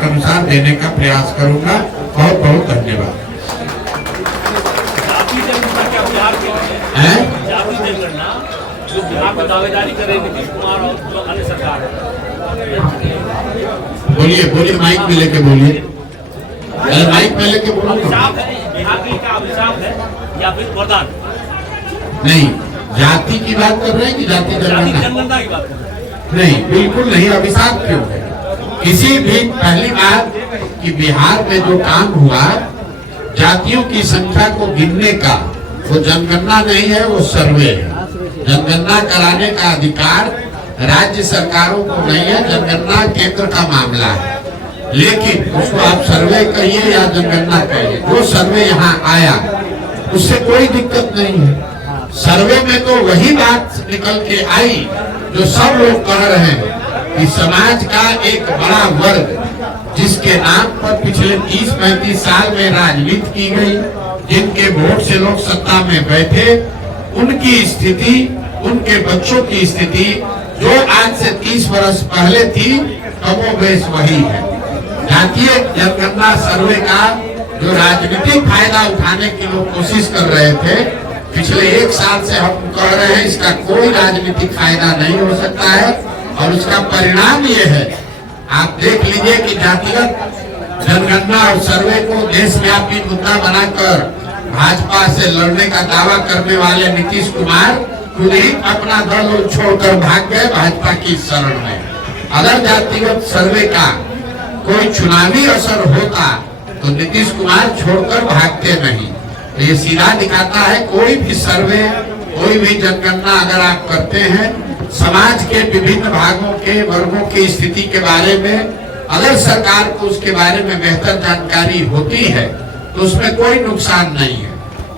आवश्यक अनुसार देने का प्रयास करूंगा। बहुत बहुत धन्यवाद। जो बिहार में दावेदारी कर रहे नीतीश कुमार और जो अन्य सरकार है, बोलिए बोलिए, माइक में लेके बोलिए, माइक में लेके बोलो। अभिशाप है बिहार के लिए, क्या अभिशाप है या फिर वरदान? नहीं, जाति की बात कर रहे हैं कि जाति जनगणना की बात कर रहे हैं? नहीं, बिल्कुल नहीं। अभिशाप क्यों है? किसी भी, पहली बात कि बिहार में जो काम हुआ जातियों की संख्या को गिनने का, वो जनगणना नहीं है, वो सर्वे है। जनगणना कराने का अधिकार राज्य सरकारों को नहीं है, जनगणना केंद्र का मामला है। लेकिन उसको आप सर्वे कहिए या जनगणना कहिए, जो सर्वे यहाँ आया उससे कोई दिक्कत नहीं है। सर्वे में तो वही बात निकल के आई जो सब लोग कह रहे हैं कि समाज का एक बड़ा वर्ग जिसके नाम पर पिछले 30-35 साल में राजनीति की गई, जिनके वोट से लोग सत्ता में बैठे, उनकी स्थिति, उनके बच्चों की स्थिति जो आज से 30 वर्ष पहले थी, कमोबेश वही है। जातीय जनगणना सर्वे का जो राजनीतिक फायदा उठाने की लोग कोशिश कर रहे थे, पिछले 1 साल से हम कह रहे हैं इसका कोई राजनीतिक फायदा नहीं हो सकता है। और उसका परिणाम ये है, आप देख लीजिए कि जातिगत जनगणना और सर्वे को देशव्यापी मुद्दा बनाकर भाजपा से लड़ने का दावा करने वाले नीतीश कुमार खुद ही अपना दल छोड़कर भाग गए भाजपा की शरण में। अगर जातिगत सर्वे का कोई चुनावी असर होता तो नीतीश कुमार छोड़कर भागते नहीं। तो ये सीधा दिखाता है, कोई भी सर्वे, कोई भी जनगणना अगर आप करते हैं, समाज के विभिन्न भागों के वर्गों की स्थिति के बारे में अगर सरकार को उसके बारे में बेहतर जानकारी होती है तो उसमें कोई नुकसान नहीं है।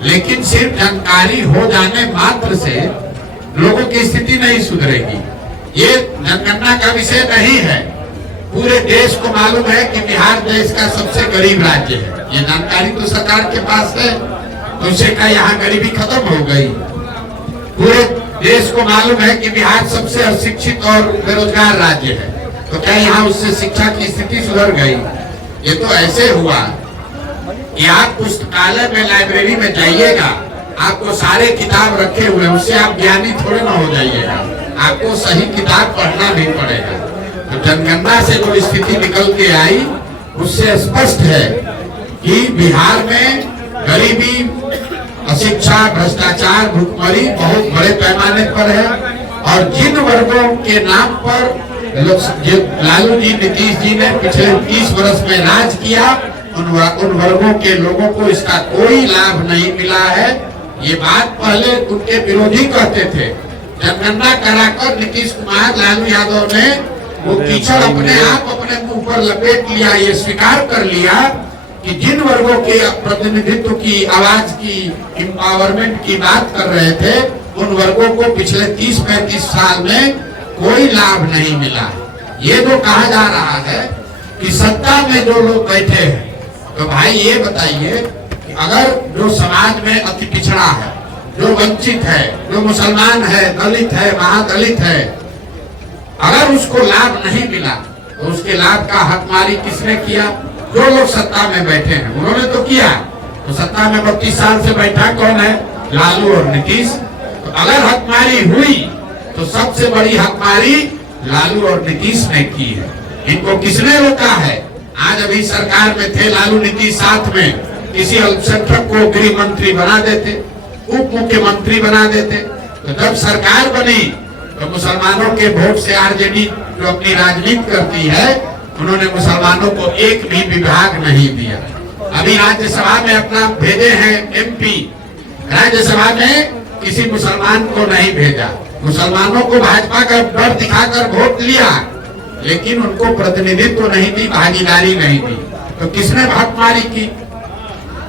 लेकिन सिर्फ जानकारी हो जाने मात्र से लोगों की स्थिति नहीं सुधरेगी। ये जनगणना का विषय नहीं है। पूरे देश को मालूम है कि बिहार देश का सबसे गरीब राज्य है। ये जानकारी तो सरकार के पास है, तो उसे का यहाँ गरीबी खत्म हो गई। पूरे देश को मालूम है कि बिहार सबसे अशिक्षित और बेरोजगार राज्य है, तो क्या यहाँ उससे शिक्षा की स्थिति सुधर गई? ये तो ऐसे हुआ कि आप पुस्तकालय में, लाइब्रेरी में जाइएगा, आपको सारे किताब रखे हुए, उससे आप ज्ञानी थोड़े ना हो जाइएगा, आपको सही किताब पढ़ना भी पड़ेगा। तो जनगणना से जो स्थिति निकल के आई उससे स्पष्ट है कि बिहार में गरीबी, अशिक्षा, भ्रष्टाचार, भुखमरी बहुत बड़े पैमाने पर है। और जिन वर्गों के नाम पर लालू जी, नीतीश जी ने पिछले 30 वर्ष में राज किया, उन वर्गों के लोगों को इसका कोई लाभ नहीं मिला है। ये बात पहले उनके विरोधी कहते थे। जनगणना कराकर नीतीश कुमार, लालू यादव ने वो कीचड़ अपने आप अपने मुंह पर लपेट लिया। ये स्वीकार कर लिया कि जिन वर्गों के प्रतिनिधित्व की, आवाज की, एम्पावरमेंट की बात कर रहे थे, उन वर्गों को पिछले 30-35 साल में कोई लाभ नहीं मिला। ये जो कहा जा रहा है कि सत्ता में जो लोग बैठे हैं, तो भाई ये बताइए कि अगर जो समाज में अति पिछड़ा है, जो वंचित है, जो मुसलमान है, दलित है, महादलित है, अगर उसको लाभ नहीं मिला तो उसके लाभ का हकमारी किसने किया? जो लोग सत्ता में बैठे हैं उन्होंने तो किया। तो सत्ता में 32 साल से बैठा कौन है? लालू और नीतीश। तो अगर हकमारी हुई तो सबसे बड़ी हकमारी लालू और नीतीश ने की है। इनको किसने रोका है? आज अभी सरकार में थे लालू नीतीश, साथ में किसी अल्पसंख्यक को गृह मंत्री बना देते, उप मुख्यमंत्री बना देते। तो जब सरकार बनी तो मुसलमानों के वोट से आरजेडी जो अपनी राजनीति करती है, उन्होंने मुसलमानों को एक भी विभाग नहीं दिया। अभी राज्यसभा में अपना भेजे हैं एमपी, राज्यसभा में किसी मुसलमान को नहीं भेजा। मुसलमानों को भाजपा का डर दिखाकर वोट लिया, लेकिन उनको प्रतिनिधित्व नहीं दी, भागीदारी नहीं दी। तो किसने हकमारी की?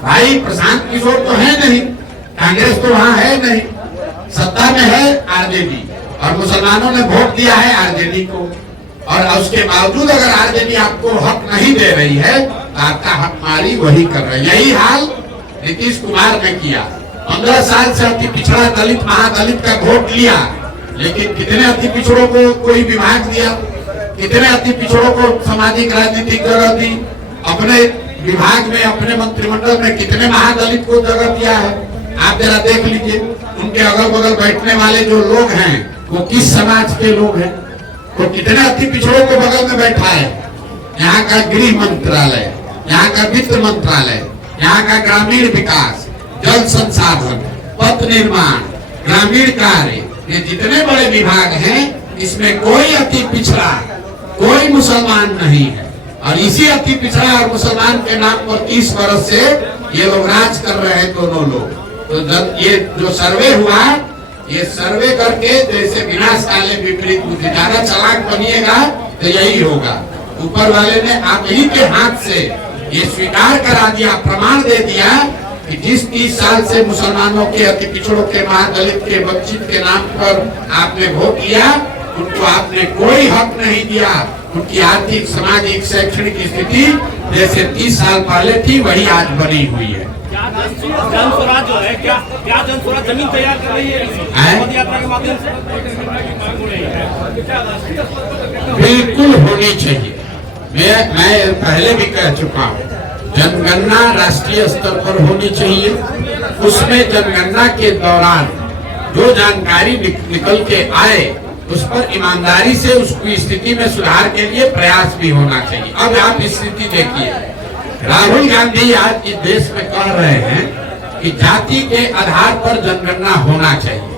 भाई प्रशांत किशोर तो है नहीं, कांग्रेस तो वहाँ है नहीं, सत्ता में है आरजेडी, और मुसलमानों ने वोट दिया है आरजेडी को। और उसके बावजूद अगर आरजेडी आपको हक नहीं दे रही है तो आपका हकमारी वही कर रही है। यही हाल नीतीश कुमार ने किया। 15 साल से अति पिछड़ा दलित, महादलित का वोट लिया, लेकिन कितने अति पिछड़ों को कोई विभाग दिया? कितने अति पिछड़ों को सामाजिक राजनीतिक जगह दी, अपने विभाग में अपने मंत्रिमंडल में कितने महादलित को जगह दिया है। आप जरा देख लीजिए उनके अगल बगल बैठने वाले जो लोग हैं वो किस समाज के लोग हैं, वो कितने अति पिछड़ों को बगल में बैठा है। यहाँ का गृह मंत्रालय, यहाँ का वित्त मंत्रालय, यहाँ का ग्रामीण विकास, जल संसाधन, पथ निर्माण, ग्रामीण कार्य, ये जितने बड़े विभाग हैं इसमें कोई अति पिछड़ा, कोई मुसलमान नहीं है। और इसी अति पिछड़ा और मुसलमान के नाम पर 30 वर्ष से ये लोग राज कर रहे हैं दोनों लोग। तो जब ये जो सर्वे हुआ, ये सर्वे करके जैसे विनाश काले विपरीत बुद्धि, ज्यादा चालाक बनिएगा तो यही होगा। ऊपर वाले ने आप ही के हाथ से ये स्वीकार करा दिया, प्रमाण दे दिया कि जिस 30 साल से मुसलमानों के अति पिछड़ों के महादलित के वंचित के नाम पर आपने वोट किया, उनको आपने कोई हक नहीं दिया। उनकी आर्थिक, सामाजिक, शैक्षणिक स्थिति जैसे 30 साल पहले थी वही आज बनी हुई है। क्या जन स्वराज जो है, क्या जन स्वराज जमीन तैयार कर रही है पद यात्रा के माध्यम से? बिल्कुल होनी चाहिए। मैं पहले भी कह चुका हूँ, जनगणना राष्ट्रीय स्तर पर होनी चाहिए। उसमें जनगणना के दौरान जो जानकारी निकल के आए उस पर ईमानदारी से उसकी स्थिति में सुधार के लिए प्रयास भी होना चाहिए। अब आप स्थिति देखिए, राहुल गांधी आज इस देश में कह रहे हैं कि जाति के आधार पर जनगणना होना चाहिए।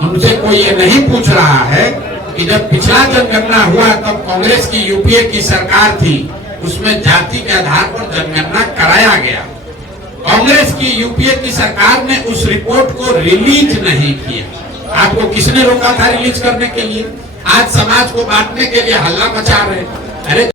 उनसे कोई ये नहीं पूछ रहा है कि जब पिछला जनगणना हुआ तब कांग्रेस की यूपीए की सरकार थी, उसमें जाति के आधार पर जनगणना कराया गया। कांग्रेस की यूपीए की सरकार ने उस रिपोर्ट को रिलीज नहीं किया। आपको किसने रोका था रिलीज करने के लिए? आज समाज को बांटने के लिए हल्ला मचा रहे। अरे